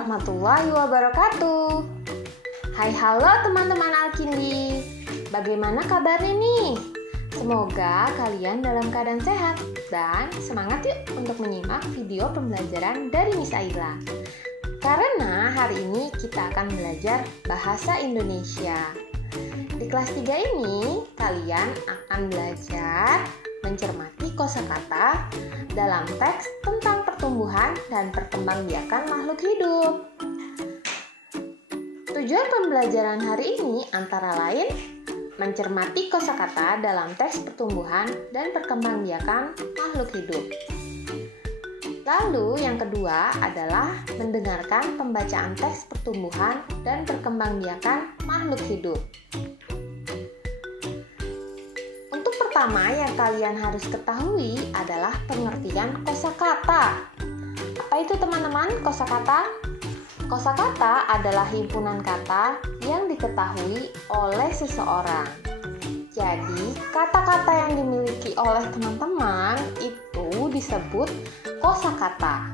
warahmatullahi wabarakatuh. Hai halo teman-teman Alkindi. Bagaimana kabarnya nih? Semoga kalian dalam keadaan sehat dan semangat yuk untuk menyimak video pembelajaran dari Miss Aila. Karena hari ini kita akan belajar bahasa Indonesia. Di kelas 3 ini kalian akan belajar mencermati kosakata dalam teks tentang pertumbuhan dan perkembangbiakan makhluk hidup. Tujuan pembelajaran hari ini antara lain mencermati kosakata dalam teks pertumbuhan dan perkembangbiakan makhluk hidup. Lalu yang kedua adalah mendengarkan pembacaan teks pertumbuhan dan perkembangbiakan makhluk hidup. Pertama yang kalian harus ketahui adalah pengertian kosakata. Apa itu teman-teman kosakata? Kosakata adalah himpunan kata yang diketahui oleh seseorang. Jadi, kata-kata yang dimiliki oleh teman-teman itu disebut kosakata.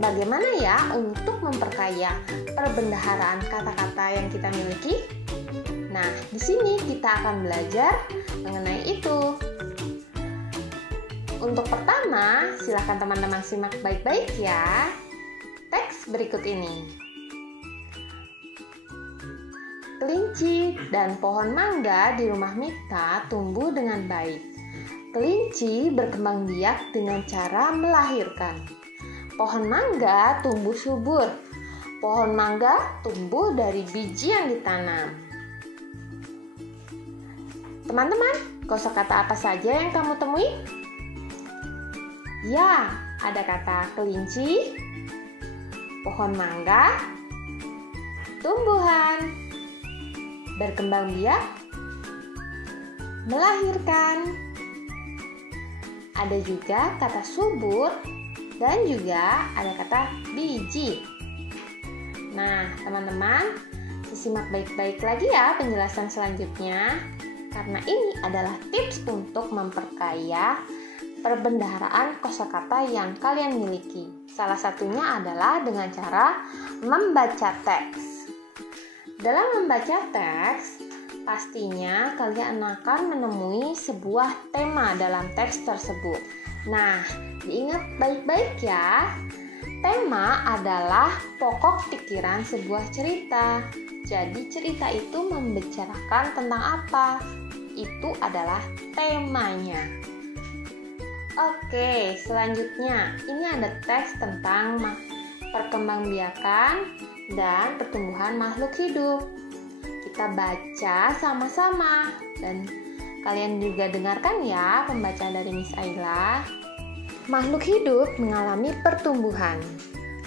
Bagaimana ya untuk memperkaya perbendaharaan kata-kata yang kita miliki? Nah, di sini kita akan belajar mengenai itu. Untuk pertama, silakan teman-teman simak baik-baik ya teks berikut ini. Kelinci dan pohon mangga di rumah Mita tumbuh dengan baik. Kelinci berkembang biak dengan cara melahirkan. Pohon mangga tumbuh subur. Pohon mangga tumbuh dari biji yang ditanam. Teman-teman, kosakata apa saja yang kamu temui? Ya, ada kata kelinci, pohon mangga, tumbuhan, berkembang biak, melahirkan. Ada juga kata subur dan juga ada kata biji. Nah, teman-teman, disimak baik-baik lagi ya penjelasan selanjutnya. Karena ini adalah tips untuk memperkaya perbendaharaan kosakata yang kalian miliki. Salah satunya adalah dengan cara membaca teks. Dalam membaca teks, pastinya kalian akan menemui sebuah tema dalam teks tersebut. Nah, diingat baik-baik ya. Tema adalah pokok pikiran sebuah cerita. Jadi cerita itu membicarakan tentang apa? Itu adalah temanya. Oke, selanjutnya ini ada teks tentang perkembangbiakan dan pertumbuhan makhluk hidup. Kita baca sama-sama dan kalian juga dengarkan ya pembacaan dari Miss Aila. Makhluk hidup mengalami pertumbuhan.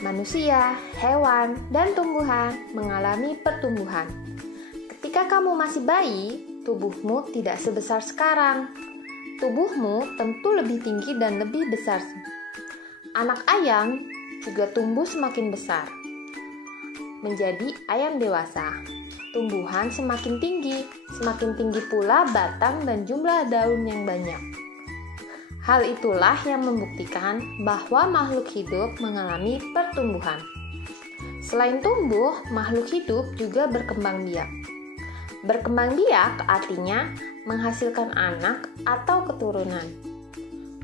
Manusia, hewan, dan tumbuhan mengalami pertumbuhan. Ketika kamu masih bayi, tubuhmu tidak sebesar sekarang. Tubuhmu tentu lebih tinggi dan lebih besar. Anak ayam juga tumbuh semakin besar, menjadi ayam dewasa. Tumbuhan semakin tinggi pula batang dan jumlah daun yang banyak. Hal itulah yang membuktikan bahwa makhluk hidup mengalami pertumbuhan. Selain tumbuh, makhluk hidup juga berkembang biak. Berkembang biak artinya menghasilkan anak atau keturunan.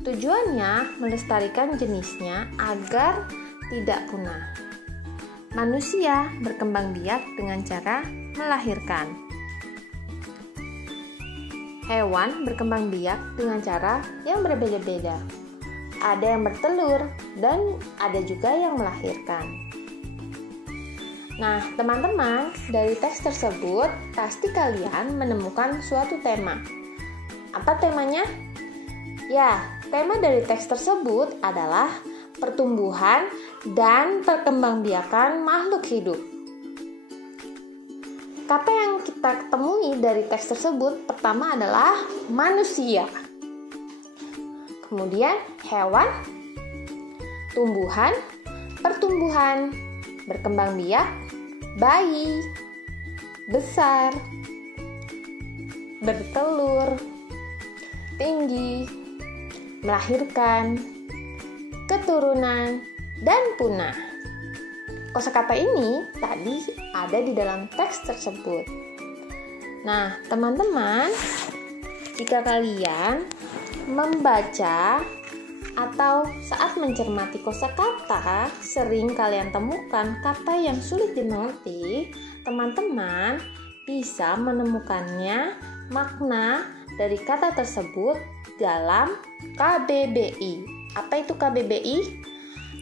Tujuannya melestarikan jenisnya agar tidak punah. Manusia berkembang biak dengan cara melahirkan. Hewan berkembang biak dengan cara yang berbeda-beda. Ada yang bertelur dan ada juga yang melahirkan. Nah, teman-teman, dari teks tersebut pasti kalian menemukan suatu tema. Apa temanya? Ya, tema dari teks tersebut adalah pertumbuhan dan perkembangbiakan makhluk hidup. Kata yang kita temui dari teks tersebut pertama adalah manusia, kemudian hewan, tumbuhan, pertumbuhan, berkembang biak, bayi, besar, bertelur, tinggi, melahirkan, keturunan, dan punah. kosakata ini tadi ada di dalam teks tersebut. Nah, teman-teman, jika kalian membaca atau saat mencermati kosakata sering kalian temukan kata yang sulit dimengerti, teman-teman bisa menemukannya makna dari kata tersebut dalam KBBI. Apa itu KBBI?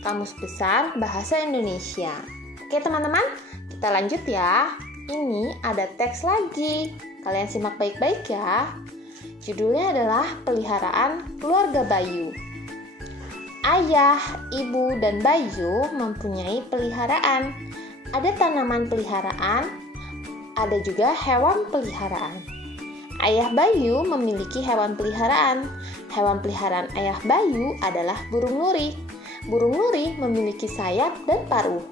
Kamus Besar Bahasa Indonesia. Oke teman-teman, kita lanjut ya. Ini ada teks lagi. Kalian simak baik-baik ya. Judulnya adalah Peliharaan Keluarga Bayu. Ayah, ibu, dan Bayu mempunyai peliharaan. Ada tanaman peliharaan, ada juga hewan peliharaan. Ayah Bayu memiliki hewan peliharaan. Hewan peliharaan ayah Bayu adalah burung nuri. Burung nuri memiliki sayap dan paruh.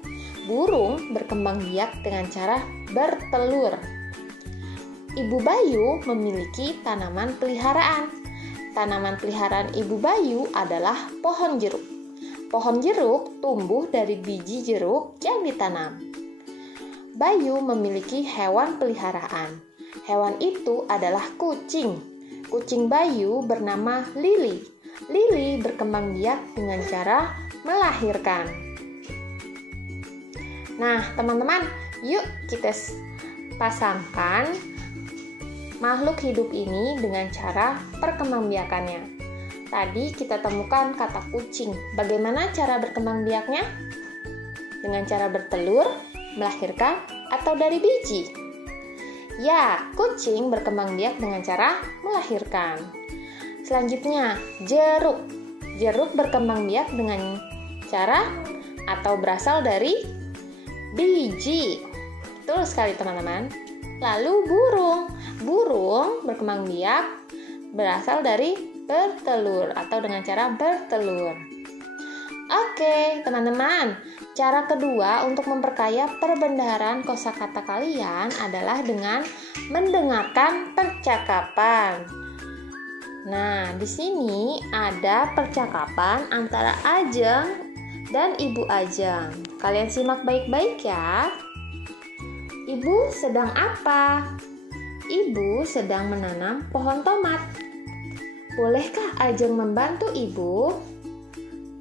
Burung berkembang biak dengan cara bertelur. Ibu Bayu memiliki tanaman peliharaan. Tanaman peliharaan Ibu Bayu adalah pohon jeruk. Pohon jeruk tumbuh dari biji jeruk yang ditanam. Bayu memiliki hewan peliharaan. Hewan itu adalah kucing. Kucing Bayu bernama Lili. Lili berkembang biak dengan cara melahirkan. Nah, teman-teman, yuk kita pasangkan makhluk hidup ini dengan cara perkembangbiakannya. Tadi kita temukan kata kucing. Bagaimana cara berkembang biaknya? Dengan cara bertelur, melahirkan, atau dari biji? Ya, kucing berkembang biak dengan cara melahirkan. Selanjutnya, jeruk. Jeruk berkembang biak dengan cara atau berasal dari biji. Betul sekali teman-teman. Lalu burung. Burung berkembang biak berasal dari bertelur atau dengan cara bertelur. Oke, teman-teman. Cara kedua untuk memperkaya perbendaharaan kosakata kalian adalah dengan mendengarkan percakapan. Nah, di sini ada percakapan antara Ajeng dan Ibu Ajeng. Kalian simak baik-baik ya. Ibu sedang apa? Ibu sedang menanam pohon tomat. Bolehkah Ajeng membantu Ibu?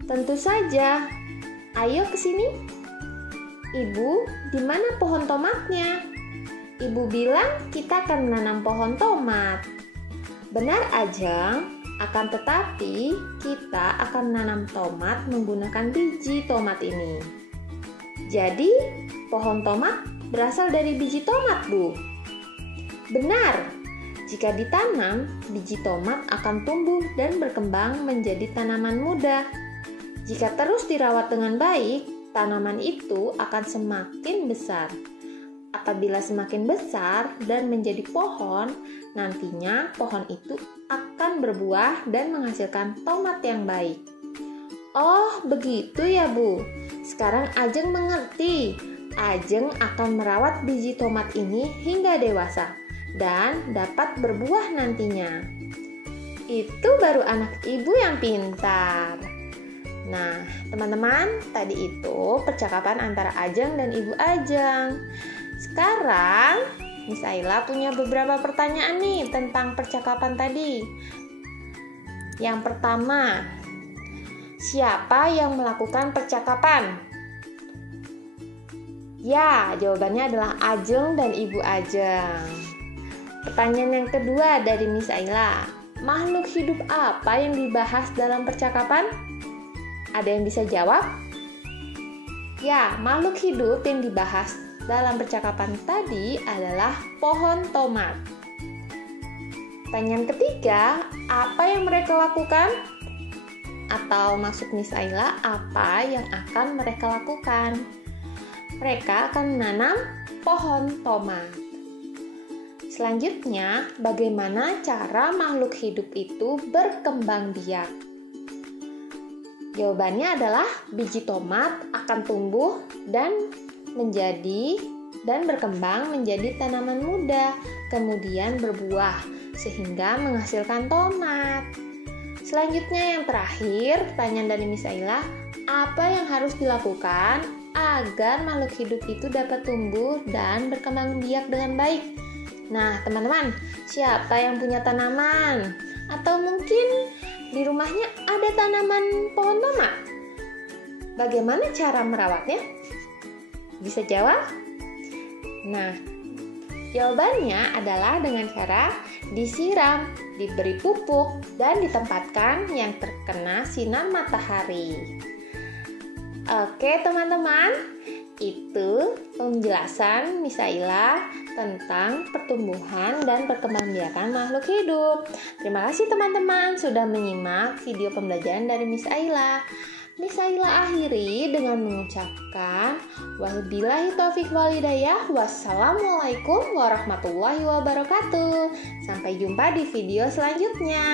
Tentu saja. Ayo ke sini. Ibu, di mana pohon tomatnya? Ibu bilang kita akan menanam pohon tomat. Benar Ajeng, akan tetapi kita akan menanam tomat menggunakan biji tomat ini. Jadi, pohon tomat berasal dari biji tomat, Bu. Benar, jika ditanam, biji tomat akan tumbuh dan berkembang menjadi tanaman muda. Jika terus dirawat dengan baik, tanaman itu akan semakin besar. Apabila semakin besar dan menjadi pohon, nantinya pohon itu akan berbuah dan menghasilkan tomat yang baik. Oh, begitu ya, Bu. Sekarang Ajeng mengerti. Ajeng akan merawat biji tomat ini hingga dewasa dan dapat berbuah nantinya. Itu baru anak ibu yang pintar. Nah, teman-teman, tadi itu percakapan antara Ajeng dan Ibu Ajeng. Sekarang, Miss Ayla punya beberapa pertanyaan nih tentang percakapan tadi. Yang pertama, siapa yang melakukan percakapan? Ya, jawabannya adalah Ajeng dan Ibu Ajeng. Pertanyaan yang kedua dari Miss Ayla, makhluk hidup apa yang dibahas dalam percakapan? Ada yang bisa jawab? Ya, makhluk hidup yang dibahas dalam percakapan tadi adalah pohon tomat. Pertanyaan ketiga, apa yang mereka lakukan? Atau maksud Miss Ayla, apa yang akan mereka lakukan? Mereka akan menanam pohon tomat. Selanjutnya, bagaimana cara makhluk hidup itu berkembang biak? Jawabannya adalah biji tomat akan tumbuh dan berkembang menjadi tanaman muda, kemudian berbuah sehingga menghasilkan tomat. Selanjutnya yang terakhir, pertanyaan dari Miss Ayla, apa yang harus dilakukan agar makhluk hidup itu dapat tumbuh dan berkembang biak dengan baik. Nah, teman-teman, siapa yang punya tanaman? Atau mungkin di rumahnya ada tanaman pohon tomat? Bagaimana cara merawatnya? Bisa jawab? Nah, jawabannya adalah dengan cara disiram, diberi pupuk, dan ditempatkan yang terkena sinar matahari. Oke teman-teman, itu penjelasan Miss Aila tentang pertumbuhan dan perkembangbiakan makhluk hidup. Terima kasih teman-teman sudah menyimak video pembelajaran dari Miss Aila. Miss Aila akhiri dengan mengucapkan wabillahi taufiq wal hidayah. Wassalamualaikum warahmatullahi wabarakatuh. Sampai jumpa di video selanjutnya.